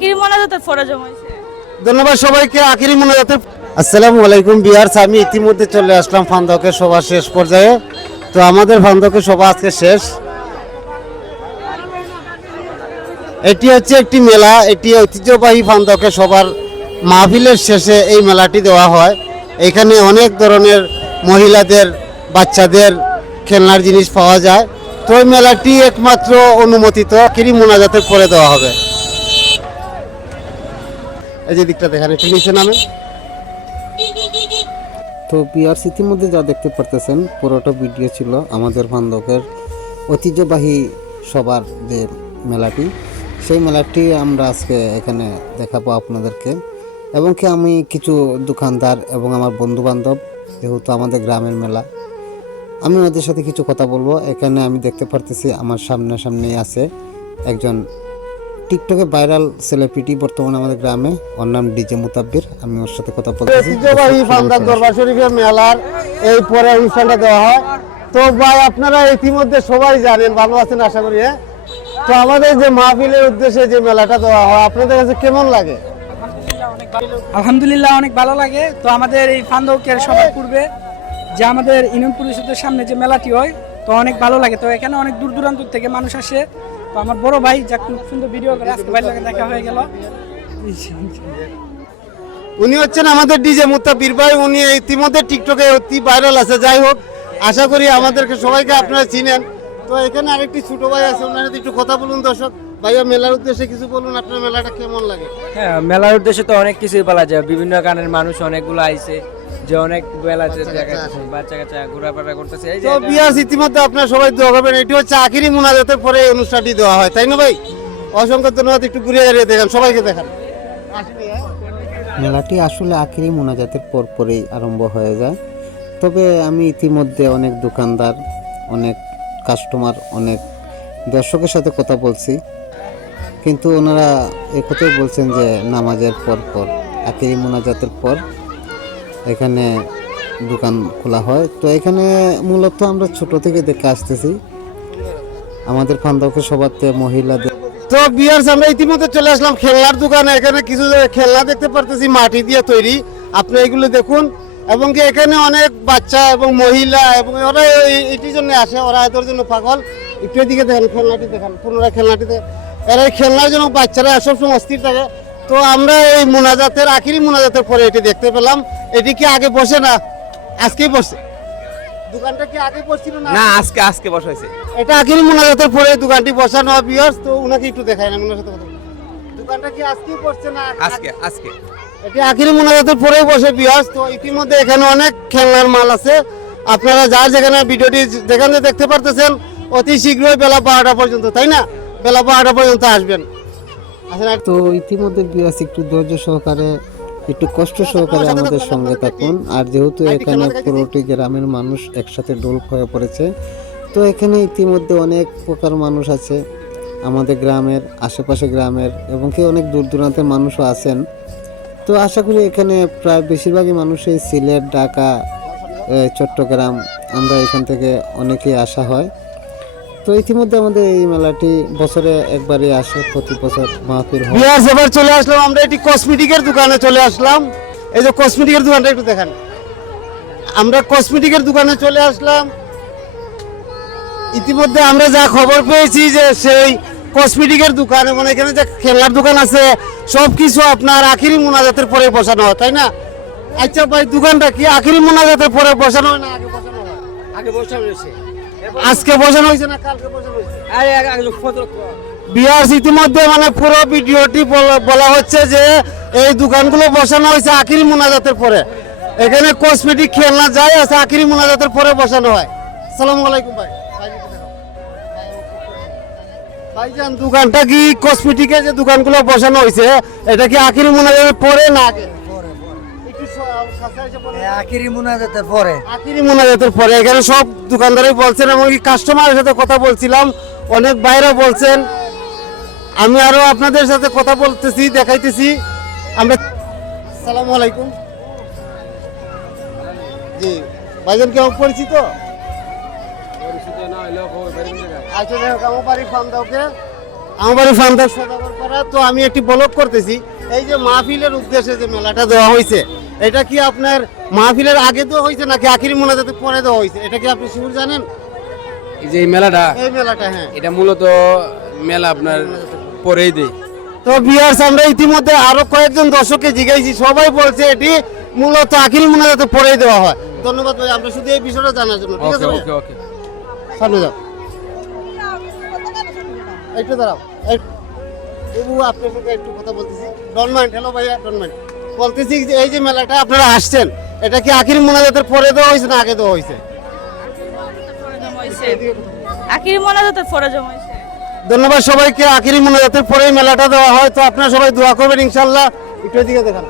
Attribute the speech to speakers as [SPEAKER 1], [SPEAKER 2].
[SPEAKER 1] আকিরি মোনাজাতের ফরজ জমাইছে।
[SPEAKER 2] ধন্যবাদ সবাইকে আখিরি মোনাজাতে আসসালামু আলাইকুম বিহার্স আমি ইতিমধ্যে চলে আসলাম ফান্দকের সভা শেষ পর্যায়ে। তো আমাদের ফান্দকের সভা আজকে শেষ। এটি হচ্ছে একটি মেলা এটি ঐতিহ্যবাহী ফান্দকের সবার মাহফিলের শেষে এই মেলাটি দেওয়া হয়। এখানে অনেক ধরনের মহিলাদের বাচ্চাদের খেলনার জিনিস পাওয়া যায়। তো এই মেলাটি একমাত্র অনুমোদিত আখিরি মোনাজাতের পরে দেওয়া হবে। এই যে দিকটা দেখেন, একটু নিচে নামে
[SPEAKER 3] তো বিআরস ইতিমধ্যে যা দেখতে পারতেছেন, পুরোটা ভিডিও ছিল আমাদের বান্ধবের ঐতিহ্যবাহী সবার যে মেলাটি, সেই মেলাটি আমরা আজকে এখানে দেখাবো আপনাদেরকে। এবং কি আমি কিছু দোকানদার এবং আমার বন্ধু বান্ধব যেহেতু আমাদের গ্রামের মেলা, আমি ওদের সাথে কিছু কথা বলব। এখানে আমি দেখতে পারতেছি, আমার সামনে সামনেই আছে একজন টিকটকে ভাইরাল সেলিব্রিটি বর্তমানে আমাদের গ্রামে। ওর নাম ডিজে মুতাব্বির। আমি ওর সাথে কথা বলতেছি।
[SPEAKER 2] ঐতিহ্যবাহী ফান্দার দরবার শরীফের মেলার এই পরে অনুষ্ঠানটা দেওয়া হয়। তো ভাই আপনারা ইতিমধ্যে সবাই জানেন ভালো আছেন আশা করি হ্যাঁ? তো আমাদের যে মাহফিলের উদ্দেশ্যে যে মেলাটা দেওয়া হয় আপনাদের কাছে কেমন লাগে?
[SPEAKER 4] আলহামদুলিল্লাহ অনেক ভালো লাগে। তো আমাদের এই ফান্দকের সবার পূর্বে যে আমাদের ইউনিয়ন পরিষদের সামনে যে মেলাটি হয় তো অনেক ভালো লাগে। তো এখানে অনেক দূর দূরান্ত থেকে মানুষ আসে। তো আমার বড় ভাই যা খুব সুন্দর ভিডিও করে আজকে ভাই লাগে দেখা হয়ে গেল।
[SPEAKER 2] উনি হচ্ছেন আমাদের ডিজে মুত্তাবির ভাই। উনি ইতিমধ্যে টিকটকে অতি ভাইরাল আছে, যাই হোক। আশা করি আমাদেরকে সবাইকে আপনারা চিনেন। তো এখানে আরেকটি ছোট ভাই আছে, ওনার একটু কথা বলুন দর্শক। ভাইয়া মেলার উদ্দেশ্যে কিছু বলুন আপনার মেলাটা কেমন লাগে?
[SPEAKER 5] হ্যাঁ মেলার উদ্দেশ্যে তো অনেক কিছুই বলা যায়। বিভিন্ন গানের মানুষ অনেকগুলো আইছে যে অনেক বেলা যে বাচ্চা কাচ্চা। ঘোরাফেরা করতেছে এই যে
[SPEAKER 2] তো বিয়াস ইতিমধ্যে আপনারা সবাই দোয়া করবেন। এটি হচ্ছে আখিরি মুনাজাতের পরে এই অনুষ্ঠানটি দেওয়া হয়। তাই না ভাই? অসংখ্য ধন্যবাদ একটু ঘুরে দাঁড়িয়ে দেখান সবাইকে দেখান।
[SPEAKER 3] মেলাটি আসলে আখেরি মোনাজাতের পর পরেই আরম্ভ হয়ে যায়। তবে আমি ইতিমধ্যে অনেক দোকানদার অনেক কাস্টমার অনেক দর্শকের সাথে কথা বলছি। কিন্তু ওনারা একথাই বলছেন যে নামাজের পর পর আখেরি মোনাজাতের পর এখানে দোকান খোলা হয়। তো এখানে মূলত আমরা ছোট থেকে দেখে আসতেছি। আমাদের ফান্দকের সবাতে মহিলাদের
[SPEAKER 2] তো বিয়ার্স আমরা ইতিমধ্যে চলে আসলাম খেলনার দোকানে। এখানে কিছু খেলনা দেখতে পারতেছি, মাটি দিয়ে তৈরি। আপনি এগুলো দেখুন। এবং কি এখানে অনেক বাচ্চা এবং মহিলা এবং ওরা এটির জন্য আসে। ওরা এদের জন্য পাগল। একটু এদিকে দেখেন, খেলনাটি দেখেন। পুনরায় খেলনাটি দেখেন এরা এই খেলনার জন্য বাচ্চারা সবসময় অস্থির থাকে। তো আমরা এই মোনাজাতের আখিরি মোনাজাতের পরে এটি দেখতে পেলাম। এটি কি আগে বসে না আজকেই বসে? দোকানটা কি আগে বসছিল না?
[SPEAKER 5] না আজকে আজকে
[SPEAKER 2] এটা আখিরি মোনাজাতের পরে দোকানটি বসানো বিয়ার্স তো উনাকে একটু দেখায় না ওনার সাথে কথা দোকানটা কি আজকেই বসছে না
[SPEAKER 5] আজকে আজকে।
[SPEAKER 2] এটি আখিরি মোনাজাতের পরেই বসে বিয়ার্স তো ইতিমধ্যে এখানে অনেক খেলনার মাল আছে। আপনারা যার যেখানে ভিডিওটি যেখানে দেখতে পারতেছেন অতি শীঘ্রই বেলা বারোটা পর্যন্ত তাই না? বেলা বারোটা পর্যন্ত আসবেন।
[SPEAKER 3] তো ইতিমধ্যে বিয়াস একটু ধৈর্য সহকারে একটু কষ্ট সহকারে আমাদের সঙ্গে থাকুন। আর যেহেতু এখানে পুরোটি গ্রামের মানুষ একসাথে ডোল হয়ে পড়েছে তো এখানে ইতিমধ্যে অনেক প্রকার মানুষ আছে আমাদের গ্রামের আশেপাশে গ্রামের এবং কি অনেক দূর দূরান্তের মানুষও আছেন। তো আশা করি এখানে প্রায় বেশিরভাগই মানুষই সিলেট ঢাকা চট্টগ্রাম আমরা এখান থেকে অনেকেই আসা হয়। তো ইতিমধ্যে আমাদের এই মেলাটি বছরে একবারই আসে প্রতি বছর মাহফিল হয়।
[SPEAKER 2] এবার চলে আসলাম আমরা এটি কসমেটিকের দোকানে চলে আসলাম। এই যে কসমেটিকের দোকানটা একটু দেখান। আমরা কসমেটিকের দোকানে চলে আসলাম। ইতিমধ্যে আমরা যা খবর পেয়েছি যে সেই কসমেটিকের দোকান এবং এখানে যে খেলার দোকান আছে সব কিছু আপনার আখিরি মোনাজাতের পরে বসানো হয় তাই না? আচ্ছা ভাই দোকানটা কি আখিরি মোনাজাতের পরে বসানো হয় না আগে বসানো হয়?
[SPEAKER 5] আগে বসা হয়েছে।
[SPEAKER 2] আজকে বসানো হয়েছে না কালকে বসানো হয়েছে? বিয়ার্স ইতিমধ্যে মানে পুরো ভিডিওটি বলা- হচ্ছে যে এই দোকানগুলো বসানো হয়েছে আখিরি মোনাজাতের পরে। এখানে কসমেটিক খেলনা যাই আছে আখিরি মোনাজাতের পরে বসানো হয়। সালামু আলাইকুম ভাই। ভাইজান দোকানটা কি কসমেটিকের যে দোকানগুলো বসানো হয়েছে এটা কি আখিরি মোনাজাতের পরে না আগে একটু স- কাছে এসে বলেন।
[SPEAKER 6] আখিরি মুনাজাতের পরে।
[SPEAKER 2] আখিরি মোনাজাতের পরে। এখানে সব দোকানদারই বলছেন এমনকি কাস্টমারের সাথে কথা বলছিলাম। অনেক বাইরে বলছেন। আমি আরও আপনাদের সাথে কথা বলতেছি দেখাইতেছি। আমরা সালামু আলাইকুম। জি ভাইজান কেমন পরিচিত? আচ্ছা আমার বাড়ি ফার্ম দাওকে আমার বাড়ি ফার্ম দাও। সদাগর পাড়া তো আমি একটি ব্লগ করতেছি। এই যে মাহফিলের উদ্দেশ্যে যে মেলাটা দেওয়া হয়েছে এটা কি আপনার মাহফিলের আগে দেওয়া হয়েছে নাকি আখিরি মোনাজাতে পরে দেওয়া হয়েছে? এটা কি আপনি শিউর জানেন?
[SPEAKER 1] এই যে এই মেলাটা
[SPEAKER 2] এই মেলাটা হ্যাঁ।
[SPEAKER 1] এটা মূলত মেলা আপনার পরেই দেয়।
[SPEAKER 2] তো বিয়ার্স আমরা ইতিমধ্যে আরও কয়েকজন দর্শককে জিজ্ঞাসি সবাই বলছে এটি মূলত আখিরি মোনাজাতে পরেই দেওয়া হয়। ধন্যবাদ ভাই আমরা শুধু এই বিষয়টা জানার জন্য ঠিক আছে
[SPEAKER 1] ওকে ওকে
[SPEAKER 2] সামনে যাও। একটু দাঁড়াও বাবু আপনার সাথে একটু কথা বলতেছি। ডন মাইন্ড হ্যালো ভাইয়া ডন মাইন্ড বলতেছি যে এই যে মেলাটা আপনারা আসছেন এটা কি আখির মোনাজাতের পরে দেওয়া হয়েছে না আগে দেওয়া হয়েছে?
[SPEAKER 6] আখির মোনাজাতের পরে হয়েছে।
[SPEAKER 2] ধন্যবাদ সবাইকে আখিরি মোনাজাতের পরে মেলাটা দেওয়া হয়। তো আপনারা সবাই দোয়া করবেন ইনশাল্লাহ। একটু এদিকে দেখান।